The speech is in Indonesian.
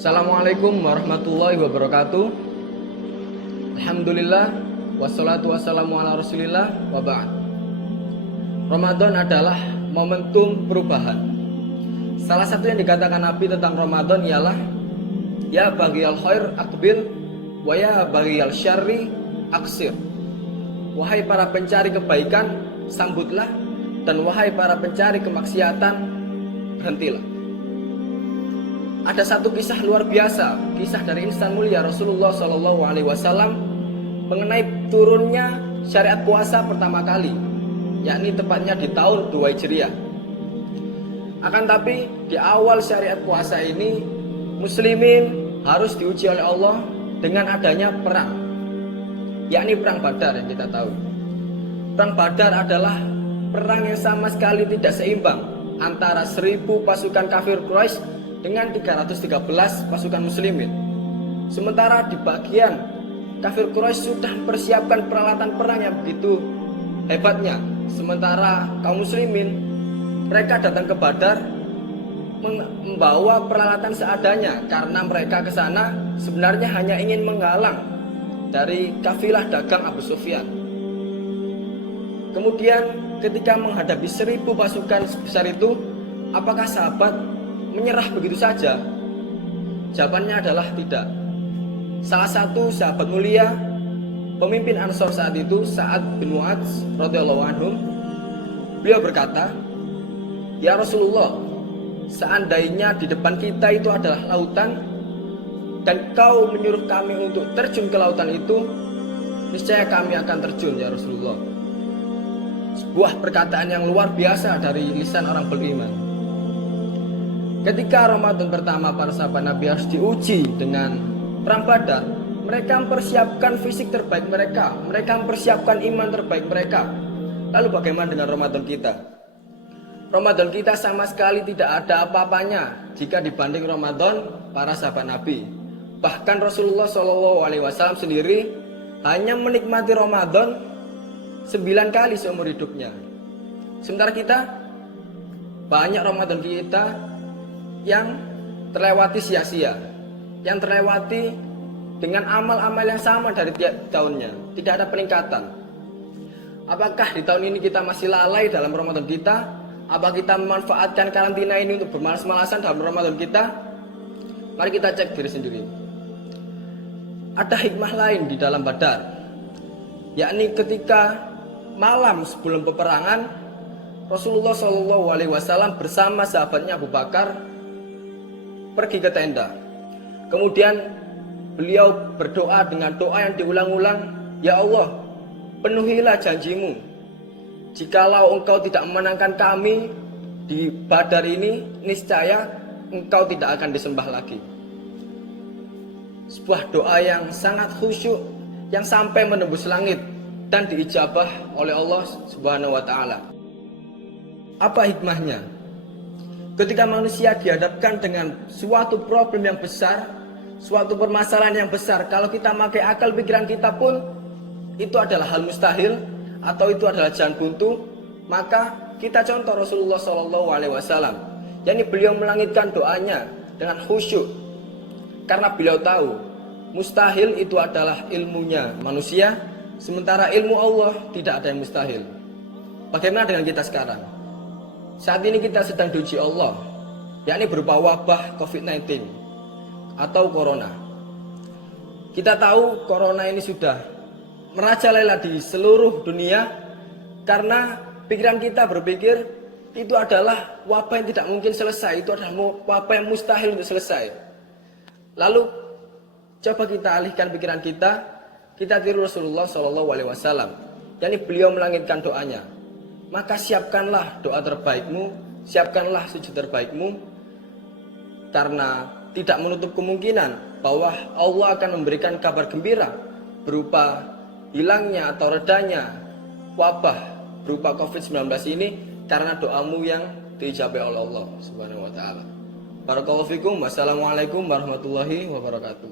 Assalamualaikum warahmatullahi wabarakatuh. Alhamdulillah, wassalatu wassalamu ala rasulillah, wa ba'd. Ramadan adalah momentum perubahan. Salah satu yang dikatakan Nabi tentang Ramadan ialah ya baghiyal khair aqbil wa ya baghiyal syarri aqsir. Wahai para pencari kebaikan, sambutlah, dan wahai para pencari kemaksiatan, berhentilah. Ada satu kisah luar biasa, kisah dari insan mulia Rasulullah SAW mengenai turunnya syariat puasa pertama kali, yakni tepatnya di tahun 2 Hijriah. Akan tapi di awal syariat puasa ini, muslimin harus diuji oleh Allah dengan adanya perang, yakni perang Badar yang kita tahu. Perang Badar adalah perang yang sama sekali tidak seimbang antara 1000 pasukan kafir Quraisy dengan 313 pasukan muslimin. Sementara di bagian kafir Quraisy sudah mempersiapkan peralatan perang yang begitu hebatnya, sementara kaum muslimin mereka datang ke Badar membawa peralatan seadanya, karena mereka ke sana sebenarnya hanya ingin menghalang dari kafilah dagang Abu Sufyan. Kemudian ketika menghadapi 1000 pasukan sebesar itu, apakah sahabat menyerah begitu saja? Jawabannya adalah tidak. Salah satu sahabat mulia, pemimpin Ansor saat itu, Sa'ad bin Mu'adz radhiyallahu anhu, beliau berkata, "Ya Rasulullah, seandainya di depan kita itu adalah lautan dan kau menyuruh kami untuk terjun ke lautan itu, niscaya kami akan terjun ya Rasulullah." Sebuah perkataan yang luar biasa dari lisan orang beriman. Ketika Ramadan pertama para sahabat Nabi harus diuji dengan perang Badar, mereka mempersiapkan fisik terbaik mereka, mereka mempersiapkan iman terbaik mereka. Lalu bagaimana dengan Ramadan kita? Ramadan kita sama sekali tidak ada apa-apanya jika dibanding Ramadan para sahabat Nabi. Bahkan Rasulullah SAW sendiri hanya menikmati Ramadan 9 kali seumur hidupnya. Sementara kita, banyak Ramadan kita yang terlewati sia-sia, yang terlewati dengan amal-amal yang sama dari tiap tahunnya, tidak ada peningkatan. Apakah di tahun ini kita masih lalai dalam Ramadan kita? Apa kita memanfaatkan karantina ini untuk bermalas-malasan dalam Ramadan kita? Mari kita cek diri sendiri. Ada hikmah lain di dalam Badar, yakni ketika malam sebelum peperangan, Rasulullah SAW bersama sahabatnya Abu Bakar pergi ke tenda. Kemudian beliau berdoa dengan doa yang diulang-ulang, "Ya Allah, penuhilah janjimu. Jikalau engkau tidak memenangkan kami di Badar ini, niscaya engkau tidak akan disembah lagi." Sebuah doa yang sangat khusyuk, yang sampai menembus langit dan diijabah oleh Allah Subhanahu wa taala. Apa hikmahnya? Ketika manusia dihadapkan dengan suatu problem yang besar, suatu permasalahan yang besar, kalau kita pakai akal pikiran kita pun itu adalah hal mustahil atau itu adalah jalan buntu, maka kita contoh Rasulullah SAW, yakni beliau melangitkan doanya dengan khusyuk, karena beliau tahu mustahil itu adalah ilmunya manusia, sementara ilmu Allah tidak ada yang mustahil. Bagaimana dengan kita sekarang? Saat ini kita sedang diuji Allah, yakni berupa wabah COVID-19 atau Corona. Kita tahu Corona ini sudah merajalela di seluruh dunia, karena pikiran kita berpikir itu adalah wabah yang tidak mungkin selesai, itu adalah wabah yang mustahil untuk selesai. Lalu coba kita alihkan pikiran kita tiru Rasulullah SAW, yakni beliau melangitkan doanya. Maka siapkanlah doa terbaikmu, siapkanlah sujud terbaikmu, karena tidak menutup kemungkinan bahwa Allah akan memberikan kabar gembira berupa hilangnya atau redanya wabah berupa COVID-19 ini karena doamu yang diijabah oleh Allah Subhanahu wa taala. Barakallahu fikum. Wassalamualaikum warahmatullahi wabarakatuh.